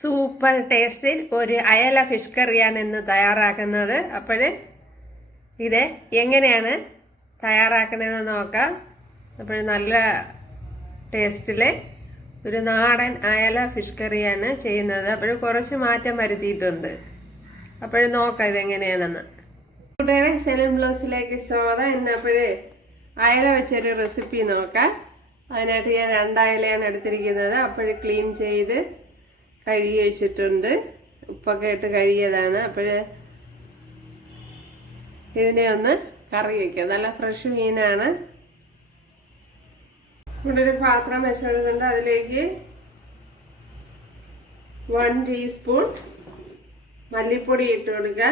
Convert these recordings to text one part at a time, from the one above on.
Super ടേസ്റ്റിൽ ഒരു അയല ഫിഷ് കറിയാണ് ഇന്ന് തയ്യാറാക്കുന്നത്. അപ്പോൾ ഇത് എങ്ങനെയാണ് തയ്യാറാക്കുന്നതെന്ന് നോക്കാം. അപ്പോൾ നല്ല ടേസ്റ്റിൽ ഒരു നാടൻ അയല ഫിഷ് കറിയാണ് ചെയ്യുന്നത്. അപ്പോൾ കുറച്ച് മാറ്റം വരുത്തിയിട്ടുണ്ട്. അപ്പോൾ നോക്കാം ഇതെങ്ങനെയാണെന്ന്. കൂട്ടുകാരെ സെലം ബ്ലൗസിലേക്ക് സ്വാഗതം. എന്നപ്പോൾ അയല വെച്ചൊരു റെസിപ്പി നോക്കാം. അതിനായിട്ട് ഞാൻ രണ്ടായാലയാണ് എടുത്തിരിക്കുന്നത്. അപ്പോൾ ക്ലീൻ ചെയ്ത് കഴുകി വെച്ചിട്ടുണ്ട്. ഉപ്പൊക്കെ ഇട്ട് കഴുകിയതാണ്. അപ്പോൾ ഇതിനെ ഒന്ന് കറി വയ്ക്കാം നല്ല ഫ്രഷ് മീനാണ്. ഇവിടെ ഒരു പാത്രം വെച്ചെടുക്കുന്നുണ്ട് അതിലേക്ക് വൺ ടീസ്പൂൺ മല്ലിപ്പൊടി ഇട്ട് കൊടുക്കുക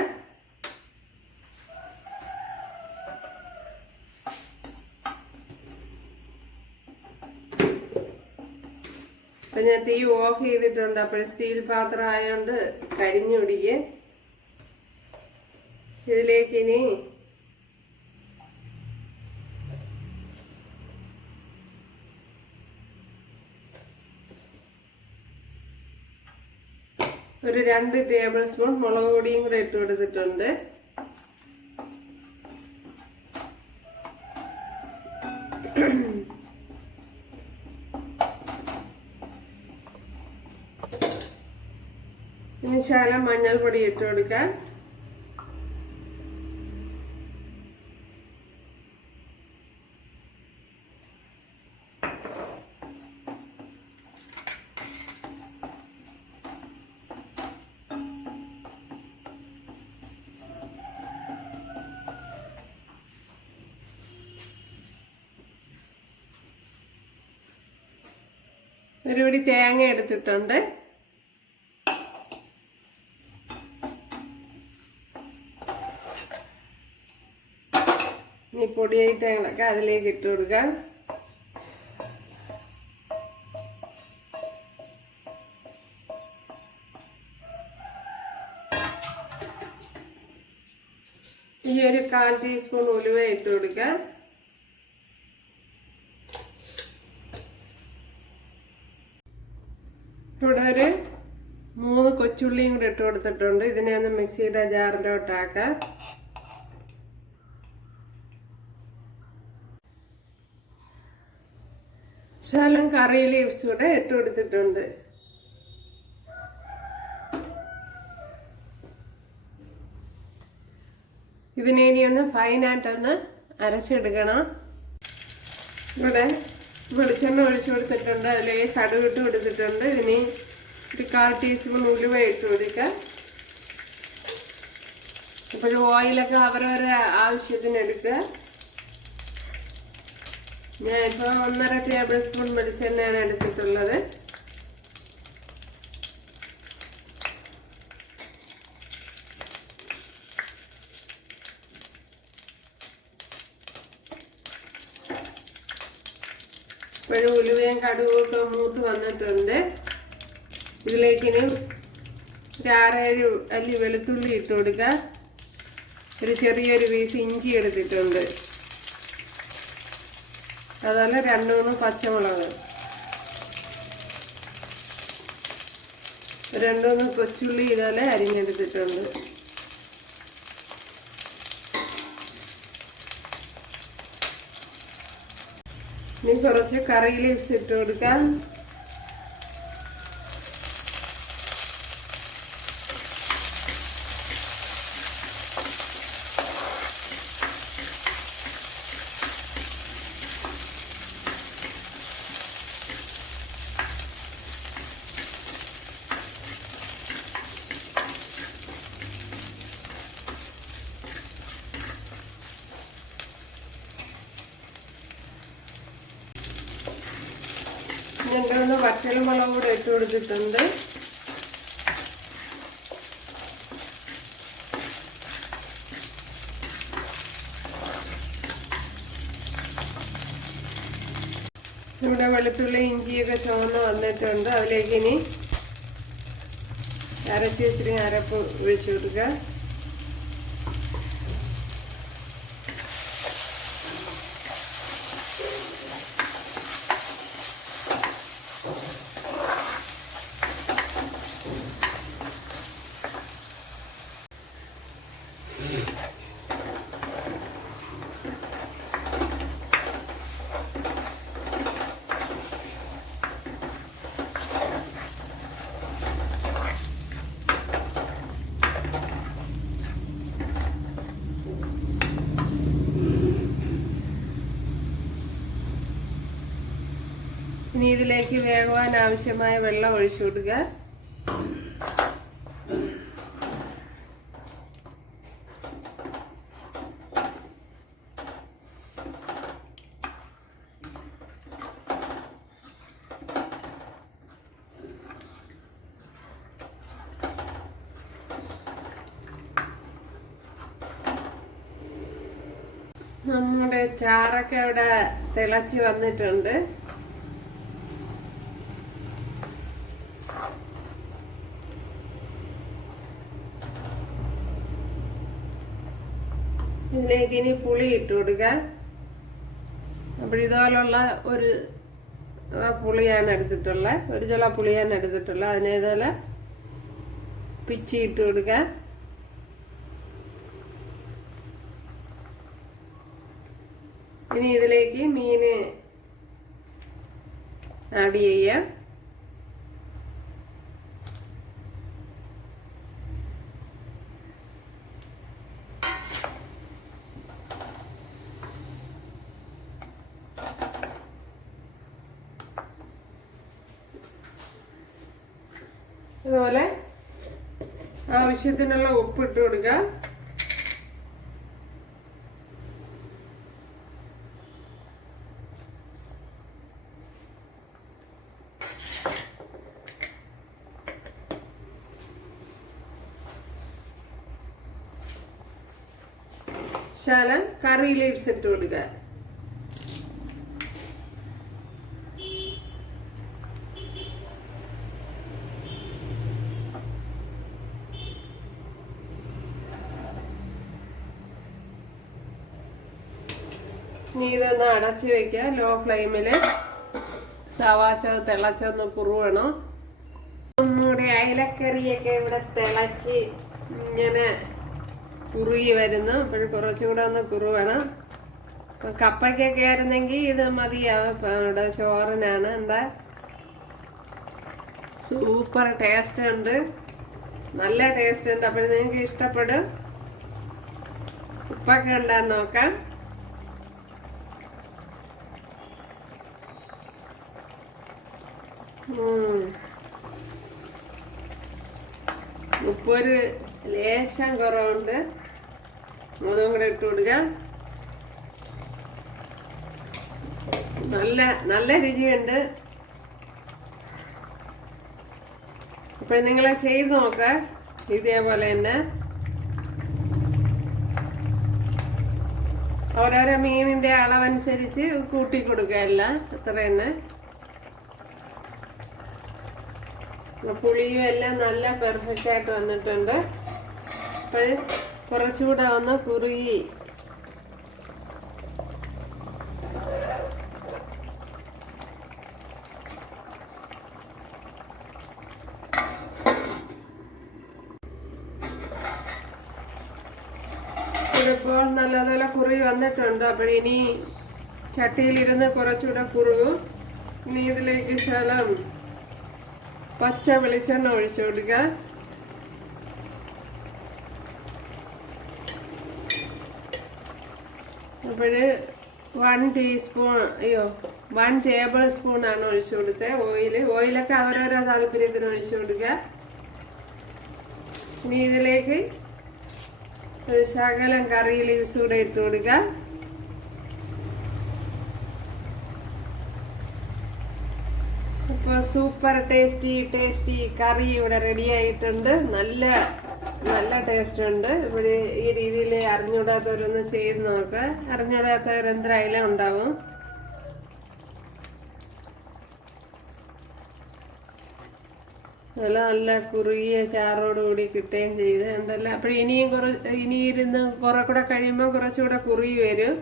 അപ്പം ഞാൻ തീ ഓഫ് ചെയ്തിട്ടുണ്ട്. അപ്പോൾ സ്റ്റീൽ പാത്രം ആയതുകൊണ്ട് കരിഞ്ഞു പിടിക്കേ ഇതിലേക്ക് ഇനി ഒരു രണ്ട് ടേബിൾ സ്പൂൺ മുളക് പൊടിയും കൂടെ ഇട്ട് കൊടുത്തിട്ടുണ്ട്. മഞ്ഞൾ മഞ്ഞൾപ്പൊടി ഇട്ട് കൊടുക്കാം ഒരു പിടി തേങ്ങ എടുത്തിട്ടുണ്ട്. ഈ പൊടിയായിട്ടങ്ങളൊക്കെ അതിലേക്ക് ഇട്ട് കൊടുക്കാം ഇനി ഒരു കാൽ ടീസ്പൂൺ ഉലുവ ഇട്ട് കൊടുക്കാം ഇവിടെ ഒരു മൂന്ന് കൊച്ചുള്ളിയും കൂടെ ഇട്ട് കൊടുത്തിട്ടുണ്ട്. ഇതിനെ ഒന്ന് മിക്സിയുടെ ജാറിലോട്ടാക്കാം ശകലം കറി ലീവ്സ് കൂടെ ഇട്ട് കൊടുത്തിട്ടുണ്ട്. ഇതിനെ ഇനി ഒന്ന് ഫൈനായിട്ടൊന്ന് അരച്ചെടുക്കണം. ഇവിടെ വെളിച്ചെണ്ണ ഒഴിച്ചു കൊടുത്തിട്ടുണ്ട്. അതിലേക്ക് കടുക് ഇട്ട് കൊടുത്തിട്ടുണ്ട്. ഇനി ഒരു കാൽ ടീസ്പൂൺ ഉലുവ ഇട്ട് കൊടുക്കാം. അപ്പോൾ ഓയിലൊക്കെ അവരവരുടെ ആവശ്യത്തിന് എടുക്കുക ഞാൻ ഇപ്പോൾ ഒന്നര ടേബിൾ സ്പൂൺ വെളിച്ചെണ്ണയാണ് എടുത്തിട്ടുള്ളത്. ഇപ്പോഴും ഉലുവയും കടുവൊക്കെ മൂട്ട് വന്നിട്ടുണ്ട്. ഇതിലേക്ക് ഇനി ഒരു ആറേഴ് അല്ലി വെളുത്തുള്ളി ഇട്ട് കൊടുക്കുക. ഒരു ചെറിയൊരു പീസ് ഇഞ്ചി എടുത്തിട്ടുണ്ട്. അതുപോലെ രണ്ട് മൂന്ന് പച്ചമുളക്. രണ്ട് മൂന്ന് കൊച്ചുള്ളി ഇതുപോലെ അരിഞ്ഞെടുത്തിട്ടുണ്ട്. ഇനി കുറച്ച് കറി ലീവ്സ് ഇട്ട് കൊടുക്കാം. ഒന്ന് വറ്റൽമുളക് കൂടെ ഇട്ട് കൊടുത്തിട്ടുണ്ട്. ഇവിടെ വെളുത്തുള്ളി ഇഞ്ചിയൊക്കെ ചുവന്ന് വന്നിട്ടുണ്ട്. അതിലേക്ക് ഇനി അരച്ച് ഇച്ചിരി അരപ്പ് ഒഴിച്ചു കൊടുക്കുക. ഇനി ഇതിലേക്ക് വേകുവാൻ ആവശ്യമായ വെള്ളം ഒഴിച്ചു കൊടുക്കുക നമ്മുടെ ചാറൊക്കെ ഇവിടെ തിളച്ച് വന്നിട്ടുണ്ട്. ഇതിലേക്ക് ഇനി പുളി ഇട്ട് കൊടുക്കുക. അപ്പോൾ ഇതുപോലുള്ള ഒരു പുളിയാണ് എടുത്തിട്ടുള്ളത്. ഒരു ചില പുളിയാണ് എടുത്തിട്ടുള്ളത്. അതിനെ ഇതുപോലെ പിച്ചി ഇട്ട് കൊടുക്കുക. ഇനി ഇതിലേക്ക് മീന് ആഡ് ചെയ്യാം അതുപോലെ ആവശ്യത്തിനുള്ള ഉപ്പ് ഇട്ട് കൊടുക്കുക ശാലം കറി ലീവ്സ് ഇട്ട് കൊടുക്കുക. ഇനി ഇതൊന്ന് അടച്ചു വെക്കുക ലോ. ഫ്ലെയിമിൽ സവാശ തിളച്ചൊന്ന് കുറുവണം? നമ്മുടെ അയലക്കറിയൊക്കെ ഇവിടെ തിളച്ച് ഇങ്ങനെ കുറുകി വരുന്നു. അപ്പോൾ കുറച്ചുകൂടെ ഒന്ന് കുറുവണം. അപ്പൊ കപ്പയ്ക്കൊക്കെ ആയിരുന്നെങ്കിൽ ഇത് മതിയാവും ഇവിടെ ചോറിനാണ്. എന്താ? സൂപ്പർ ടേസ്റ്റ് ഉണ്ട്. നല്ല ടേസ്റ്റ് ഉണ്ട്. അപ്പോൾ നിങ്ങൾക്ക് ഇഷ്ടപ്പെടും. ഉപ്പൊക്കെ ഉണ്ടാന്ന് നോക്കാം. ഉം. ഒരു ലേശം കുറവുണ്ട്. അതും കൂടെ ഇട്ട് കൊടുക്കുക നല്ല നല്ല രുചിയുണ്ട്. അപ്പോൾ നിങ്ങൾ ചെയ്ത് നോക്ക. ഇതേപോലെ തന്നെ. ഓരോരോ മീനിന്റെ അളവനുസരിച്ച് കൂട്ടി കൊടുക്കുക എല്ലാം. അത്ര തന്നെ. പുളിയും എല്ലാം നല്ല പെർഫെക്റ്റ് ആയിട്ട് വന്നിട്ടുണ്ട്. അപ്പോൾ കുറച്ചുകൂടെ ഒന്ന് കുറുകി. ഇതിപ്പോൾ നല്ലതുപോലെ കുറി വന്നിട്ടുണ്ട്. അപ്പോൾ ഇനി ചട്ടിയിലിരുന്ന് കുറച്ചുകൂടെ കുറുകും. ഇനി ഇതിലേക്ക് ശകലം പച്ച വെളിച്ചെണ്ണ ഒഴിച്ചു കൊടുക്കുക. അപ്പോഴ് വൺ ടീസ്പൂൺ അയ്യോ വൺ ടേബിൾ സ്പൂൺ ആണ് ഒഴിച്ചു കൊടുത്തത് ഓയിൽ ഓയിലൊക്കെ അവരോരോ താല്പര്യത്തിന് ഒഴിച്ചു കൊടുക്കുക. ഇനി ഇതിലേക്ക് ഒരു ശകലം കറിയിൽ യൂസ് കൂടെ ഇട്ട് കൊടുക്കുക. ഇപ്പോൾ സൂപ്പർ ടേസ്റ്റി ടേസ്റ്റി കറി ഇവിടെ റെഡി ആയിട്ടുണ്ട്. നല്ല നല്ല ടേസ്റ്റ് ഉണ്ട്. ഇവിടെ ഈ രീതിയിൽ അറിഞ്ഞൂടാത്തവരൊന്ന് ചെയ്ത് നോക്കുക അറിഞ്ഞൂടാത്തവർ എന്തായാലും ഉണ്ടാവും. നല്ല നല്ല കുറുകിയ ചാറോട് കൂടി കിട്ടുകയും ചെയ്ത്. എന്തല്ല അപ്പോൾ ഇനിയും കുറ ഇനി ഇരുന്ന് കുറെ കൂടെ കഴിയുമ്പോൾ കുറച്ചുകൂടെ കുറുകി വരും.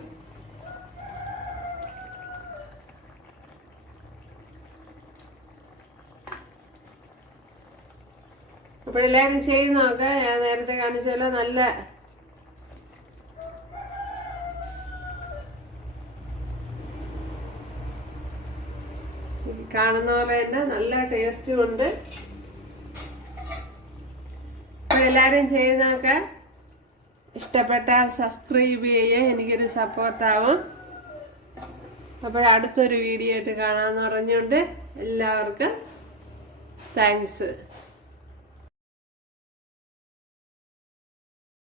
അപ്പോൾ എല്ലാവരും ചെയ്ത് നോക്കാം ഞാൻ നേരത്തെ കാണിച്ചല്ലോ നല്ല ഈ കാണുന്ന പോലെ തന്നെ നല്ല ടേസ്റ്റും ഉണ്ട്. അപ്പോൾ എല്ലാവരും ചെയ്ത് നോക്കാം ഇഷ്ടപ്പെട്ടാൽ സബ്സ്ക്രൈബ് ചെയ്യുക എനിക്കൊരു സപ്പോർട്ടാവും അപ്പോൾ അടുത്തൊരു വീഡിയോ ആയിട്ട് കാണാമെന്ന് പറഞ്ഞുകൊണ്ട് എല്ലാവർക്കും താങ്ക്സ്